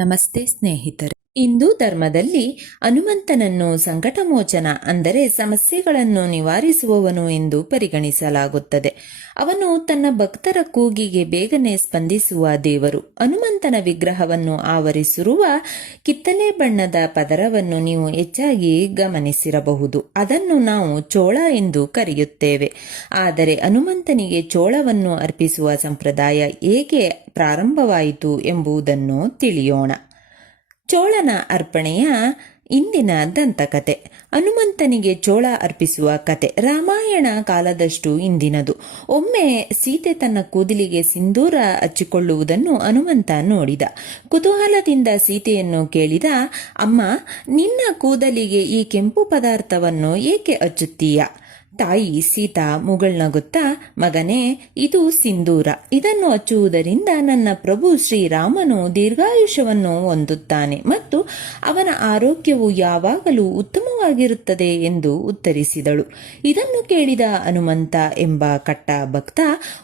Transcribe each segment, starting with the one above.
ನಮಸ್ತೆ ಸ್ನೇಹಿತರೆ. ಹಿಂದೂ ಧರ್ಮದಲ್ಲಿ ಹನುಮಂತನನ್ನು ಸಂಕಟಮೋಚನ ಅಂದರೆ ಸಮಸ್ಯೆಗಳನ್ನು ನಿವಾರಿಸುವವನು ಎಂದು ಪರಿಗಣಿಸಲಾಗುತ್ತದೆ. ಅವನು ತನ್ನ ಭಕ್ತರ ಕೂಗಿಗೆ ಬೇಗನೆ ಸ್ಪಂದಿಸುವ ದೇವರು. ಹನುಮಂತನ ವಿಗ್ರಹವನ್ನು ಆವರಿಸಿರುವ ಕಿತ್ತಳೆ ಬಣ್ಣದ ಪದರವನ್ನು ನೀವು ಹೆಚ್ಚಾಗಿ ಗಮನಿಸಿರಬಹುದು. ಅದನ್ನು ನಾವು ಚೋಳ ಎಂದು ಕರೆಯುತ್ತೇವೆ. ಆದರೆ ಹನುಮಂತನಿಗೆ ಚೋಳವನ್ನು ಅರ್ಪಿಸುವ ಸಂಪ್ರದಾಯ ಹೇಗೆ ಪ್ರಾರಂಭವಾಯಿತು ಎಂಬುದನ್ನು ತಿಳಿಯೋಣ. ಚೋಳನ ಅರ್ಪಣೆಯ ಇಂದಿನ ದಂತಕತೆ. ಹನುಮಂತನಿಗೆ ಚೋಳ ಅರ್ಪಿಸುವ ಕತೆ ರಾಮಾಯಣ ಕಾಲದಷ್ಟು ಇಂದಿನದು. ಒಮ್ಮೆ ಸೀತೆ ತನ್ನ ಕೂದಲಿಗೆ ಸಿಂಧೂರ ಹಚ್ಚಿಕೊಳ್ಳುವುದನ್ನು ಹನುಮಂತ ನೋಡಿದ. ಕುತೂಹಲದಿಂದ ಸೀತೆಯನ್ನು ಕೇಳಿದ, ಅಮ್ಮ, ನಿನ್ನ ಕೂದಲಿಗೆ ಈ ಕೆಂಪು ಪದಾರ್ಥವನ್ನು ಏಕೆ ಹಚ್ಚುತ್ತೀಯ? ತಾಯಿ ಸೀತಾ ಮುಗುಳ್ನಗುತ್ತಾ, ಮಗನೇ, ಇದು ಸಿಂಧೂರ. ಇದನ್ನು ಹಚ್ಚುವುದರಿಂದ ನನ್ನ ಪ್ರಭು ಶ್ರೀರಾಮನು ದೀರ್ಘಾಯುಷ್ಯವನ್ನು ಹೊಂದುತ್ತಾನೆ ಮತ್ತು ಅವನ ಆರೋಗ್ಯವು ಯಾವಾಗಲೂ ಉತ್ತಮವಾಗಿರುತ್ತದೆ ಎಂದು ಉತ್ತರಿಸಿದಳು. ಇದನ್ನು ಕೇಳಿದ ಹನುಮಂತ ಎಂಬ ಕಟ್ಟ ಭಕ್ತ,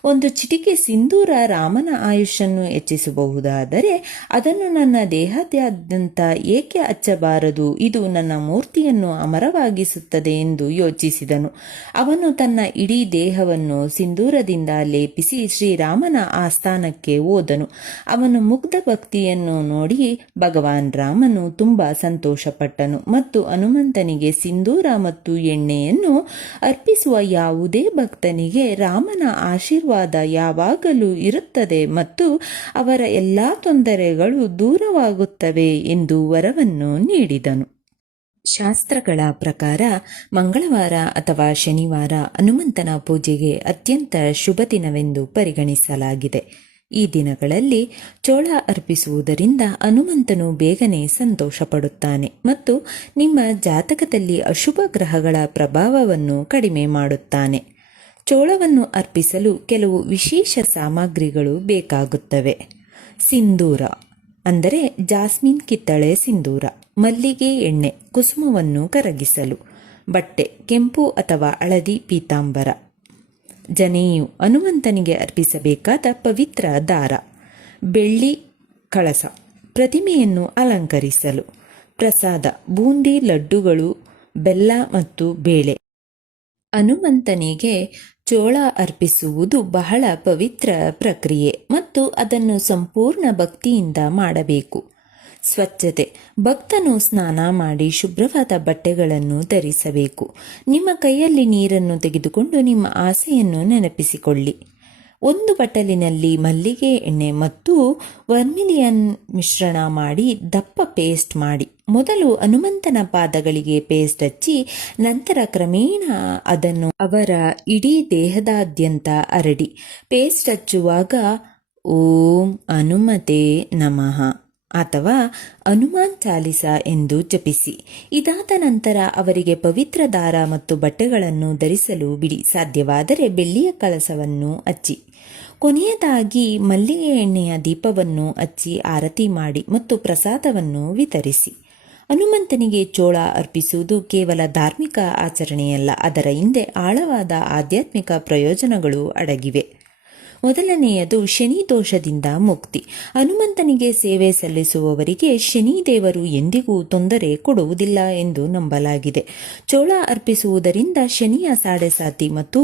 ಒಂದು ಚಿಟಿಕೆ ಸಿಂಧೂರ ರಾಮನ ಆಯುಷನ್ನು ಹೆಚ್ಚಿಸಬಹುದಾದರೆ ಅದನ್ನು ನನ್ನ ದೇಹದಾದ್ಯಂತ ಏಕೆ ಹಚ್ಚಬಾರದು? ಇದು ನನ್ನ ಮೂರ್ತಿಯನ್ನು ಅಮರವಾಗಿಸುತ್ತದೆ ಎಂದು ಯೋಚಿಸಿದನು. ಅವನು ತನ್ನ ಇಡೀ ದೇಹವನ್ನು ಸಿಂಧೂರದಿಂದ ಲೇಪಿಸಿ ಶ್ರೀರಾಮನ ಆಸ್ಥಾನಕ್ಕೆ ಹೋದನು. ಅವನು ಮುಗ್ಧ ಭಕ್ತಿಯನ್ನು ನೋಡಿ ಭಗವಾನ್ ರಾಮನು ತುಂಬಾ ಸಂತೋಷಪಟ್ಟನು ಮತ್ತು ಹನುಮಂತನಿಗೆ ಸಿಂಧೂರ ಮತ್ತು ಎಣ್ಣೆಯನ್ನು ಅರ್ಪಿಸುವ ಯಾವುದೇ ಭಕ್ತನಿಗೆ ರಾಮನ ಆಶೀರ್ವಾದ ಯಾವಾಗಲೂ ಇರುತ್ತದೆ ಮತ್ತು ಅವರ ಎಲ್ಲಾ ತೊಂದರೆಗಳು ದೂರವಾಗುತ್ತವೆ ಎಂದು ವರವನ್ನು ನೀಡಿದನು. ಶಾಸ್ತ್ರಗಳ ಪ್ರಕಾರ ಮಂಗಳವಾರ ಅಥವಾ ಶನಿವಾರ ಹನುಮಂತನ ಪೂಜೆಗೆ ಅತ್ಯಂತ ಶುಭ ದಿನವೆಂದು ಪರಿಗಣಿಸಲಾಗಿದೆ. ಈ ದಿನಗಳಲ್ಲಿ ಚೋಳ ಅರ್ಪಿಸುವುದರಿಂದ ಹನುಮಂತನು ಬೇಗನೆ ಸಂತೋಷ ಪಡುತ್ತಾನೆ ಮತ್ತು ನಿಮ್ಮ ಜಾತಕದಲ್ಲಿ ಅಶುಭ ಗ್ರಹಗಳ ಪ್ರಭಾವವನ್ನು ಕಡಿಮೆ ಮಾಡುತ್ತಾನೆ. ಚೋಳವನ್ನು ಅರ್ಪಿಸಲು ಕೆಲವು ವಿಶೇಷ ಸಾಮಗ್ರಿಗಳು ಬೇಕಾಗುತ್ತವೆ. ಸಿಂಧೂರ ಅಂದರೆ ಜಾಸ್ಮಿನ್ ಕಿತ್ತಳೆ ಸಿಂಧೂರ, ಮಲ್ಲಿಗೆ ಎಣ್ಣೆ, ಕುಸುಮವನ್ನು ಕರಗಿಸಲು, ಬಟ್ಟೆ, ಕೆಂಪು ಅಥವಾ ಹಳದಿ ಪೀತಾಂಬರ, ಜನೆಯು ಹನುಮಂತನಿಗೆ ಅರ್ಪಿಸಬೇಕಾದ ಪವಿತ್ರ ದಾರ, ಬೆಳ್ಳಿ ಕಳಸ, ಪ್ರತಿಮೆಯನ್ನು ಅಲಂಕರಿಸಲು, ಪ್ರಸಾದ, ಬೂಂದಿ ಲಡ್ಡುಗಳು, ಬೆಲ್ಲ ಮತ್ತು ಬೇಳೆ. ಹನುಮಂತನಿಗೆ ಚೋಳ ಅರ್ಪಿಸುವುದು ಬಹಳ ಪವಿತ್ರ ಪ್ರಕ್ರಿಯೆ ಮತ್ತು ಅದನ್ನು ಸಂಪೂರ್ಣ ಭಕ್ತಿಯಿಂದ ಮಾಡಬೇಕು. ಸ್ವಚ್ಛತೆ. ಭಕ್ತನು ಸ್ನಾನ ಮಾಡಿ ಶುಭ್ರವಾದ ಬಟ್ಟೆಗಳನ್ನು ಧರಿಸಬೇಕು. ನಿಮ್ಮ ಕೈಯಲ್ಲಿ ನೀರನ್ನು ತೆಗೆದುಕೊಂಡು ನಿಮ್ಮ ಆಸೆಯನ್ನು ನೆನಪಿಸಿಕೊಳ್ಳಿ. ಒಂದು ಬಟ್ಟಲಿನಲ್ಲಿ ಮಲ್ಲಿಗೆ ಎಣ್ಣೆ ಮತ್ತು ವರ್ಮಿಲಿಯನ್ ಮಿಶ್ರಣ ಮಾಡಿ ದಪ್ಪ ಪೇಸ್ಟ್ ಮಾಡಿ. ಮೊದಲು ಹನುಮಂತನ ಪಾದಗಳಿಗೆ ಪೇಸ್ಟ್ ಹಚ್ಚಿ ನಂತರ ಕ್ರಮೇಣ ಅದನ್ನು ಅವರ ಇಡೀ ದೇಹದಾದ್ಯಂತ ಹರಡಿ. ಪೇಸ್ಟ್ ಹಚ್ಚುವಾಗ ಓಂ ಹನುಮತೆ ನಮಃ ಅಥವಾ ಹನುಮಾನ್ ಚಾಲಿಸ ಎಂದು ಜಪಿಸಿ. ಇದಾದ ನಂತರ ಅವರಿಗೆ ಪವಿತ್ರ ದಾರ ಮತ್ತು ಬಟ್ಟೆಗಳನ್ನು ಧರಿಸಲು ಬಿಡಿ. ಸಾಧ್ಯವಾದರೆ ಬೆಳ್ಳಿಯ ಕಳಸವನ್ನು ಹಚ್ಚಿ. ಕೊನೆಯದಾಗಿ ಮಲ್ಲಿಗೆ ಎಣ್ಣೆಯ ದೀಪವನ್ನು ಹಚ್ಚಿ ಆರತಿ ಮಾಡಿ ಮತ್ತು ಪ್ರಸಾದವನ್ನು ವಿತರಿಸಿ. ಹನುಮಂತನಿಗೆ ಚೋಳ ಅರ್ಪಿಸುವುದು ಕೇವಲ ಧಾರ್ಮಿಕ ಆಚರಣೆಯಲ್ಲ, ಅದರ ಹಿಂದೆ ಆಳವಾದ ಆಧ್ಯಾತ್ಮಿಕ ಪ್ರಯೋಜನಗಳು ಅಡಗಿವೆ. ಮೊದಲನೆಯದು ಶನಿ ದೋಷದಿಂದ ಮುಕ್ತಿ. ಹನುಮಂತನಿಗೆ ಸೇವೆ ಸಲ್ಲಿಸುವವರಿಗೆ ಶನಿ ದೇವರು ಎಂದಿಗೂ ತೊಂದರೆ ಕೊಡುವುದಿಲ್ಲ ಎಂದು ನಂಬಲಾಗಿದೆ. ಚೋಳ ಅರ್ಪಿಸುವುದರಿಂದ ಶನಿಯ ಸಾಡೆಸಾತಿ ಮತ್ತು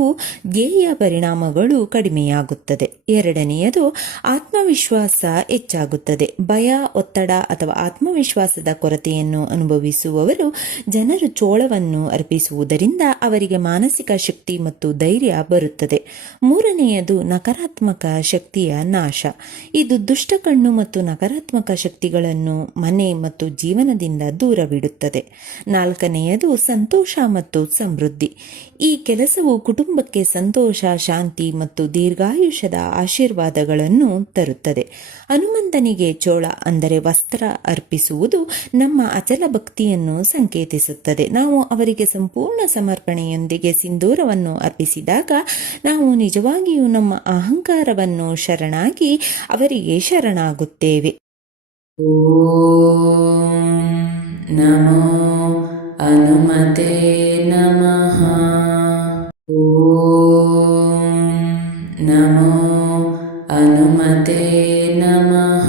ಧ್ಯೇಯ ಪರಿಣಾಮಗಳು ಕಡಿಮೆಯಾಗುತ್ತದೆ. ಎರಡನೆಯದು ಆತ್ಮವಿಶ್ವಾಸ ಹೆಚ್ಚಾಗುತ್ತದೆ. ಭಯ, ಒತ್ತಡ ಅಥವಾ ಆತ್ಮವಿಶ್ವಾಸದ ಕೊರತೆಯನ್ನು ಅನುಭವಿಸುವವರು ಜನರು ಚೋಳವನ್ನು ಅರ್ಪಿಸುವುದರಿಂದ ಅವರಿಗೆ ಮಾನಸಿಕ ಶಕ್ತಿ ಮತ್ತು ಧೈರ್ಯ ಬರುತ್ತದೆ. ಮೂರನೆಯದು ನಕಾರಾತ್ಮಕ ಶಕ್ತಿಯ ನಾಶ. ಇದು ದುಷ್ಟ ಕಣ್ಣು ಮತ್ತು ನಕಾರಾತ್ಮಕ ಶಕ್ತಿಗಳನ್ನು ಮನೆ ಮತ್ತು ಜೀವನದಿಂದ ದೂರವಿಡುತ್ತದೆ. ನಾಲ್ಕನೆಯದು ಸಂತೋಷ ಮತ್ತು ಸಮೃದ್ಧಿ. ಈ ಕೆಲಸವು ಕುಟುಂಬಕ್ಕೆ ಸಂತೋಷ, ಶಾಂತಿ ಮತ್ತು ದೀರ್ಘಾಯುಷ್ಯದ ಆಶೀರ್ವಾದಗಳನ್ನು ತರುತ್ತದೆ. ಹನುಮಂತನಿಗೆ ಚೋಳ ಅಂದರೆ ವಸ್ತ್ರ ಅರ್ಪಿಸುವುದು ನಮ್ಮ ಅಚಲ ಭಕ್ತಿಯನ್ನು ಸಂಕೇತಿಸುತ್ತದೆ. ನಾವು ಅವರಿಗೆ ಸಂಪೂರ್ಣ ಸಮರ್ಪಣೆಯೊಂದಿಗೆ ಸಿಂಧೂರವನ್ನು ಅರ್ಪಿಸಿದಾಗ ನಾವು ನಿಜವಾಗಿಯೂ ನಮ್ಮ ಅಹಂಕಾರವನ್ನು ಶರಣಾಗಿ ಅವರಿಗೆ ಶರಣಾಗುತ್ತೇವೆ. ಓಂ ನಮೋ ಹನುಮತೆ ನಮಃ. ಓಂ ನಮೋ ಹನುಮತೆ ನಮಃ.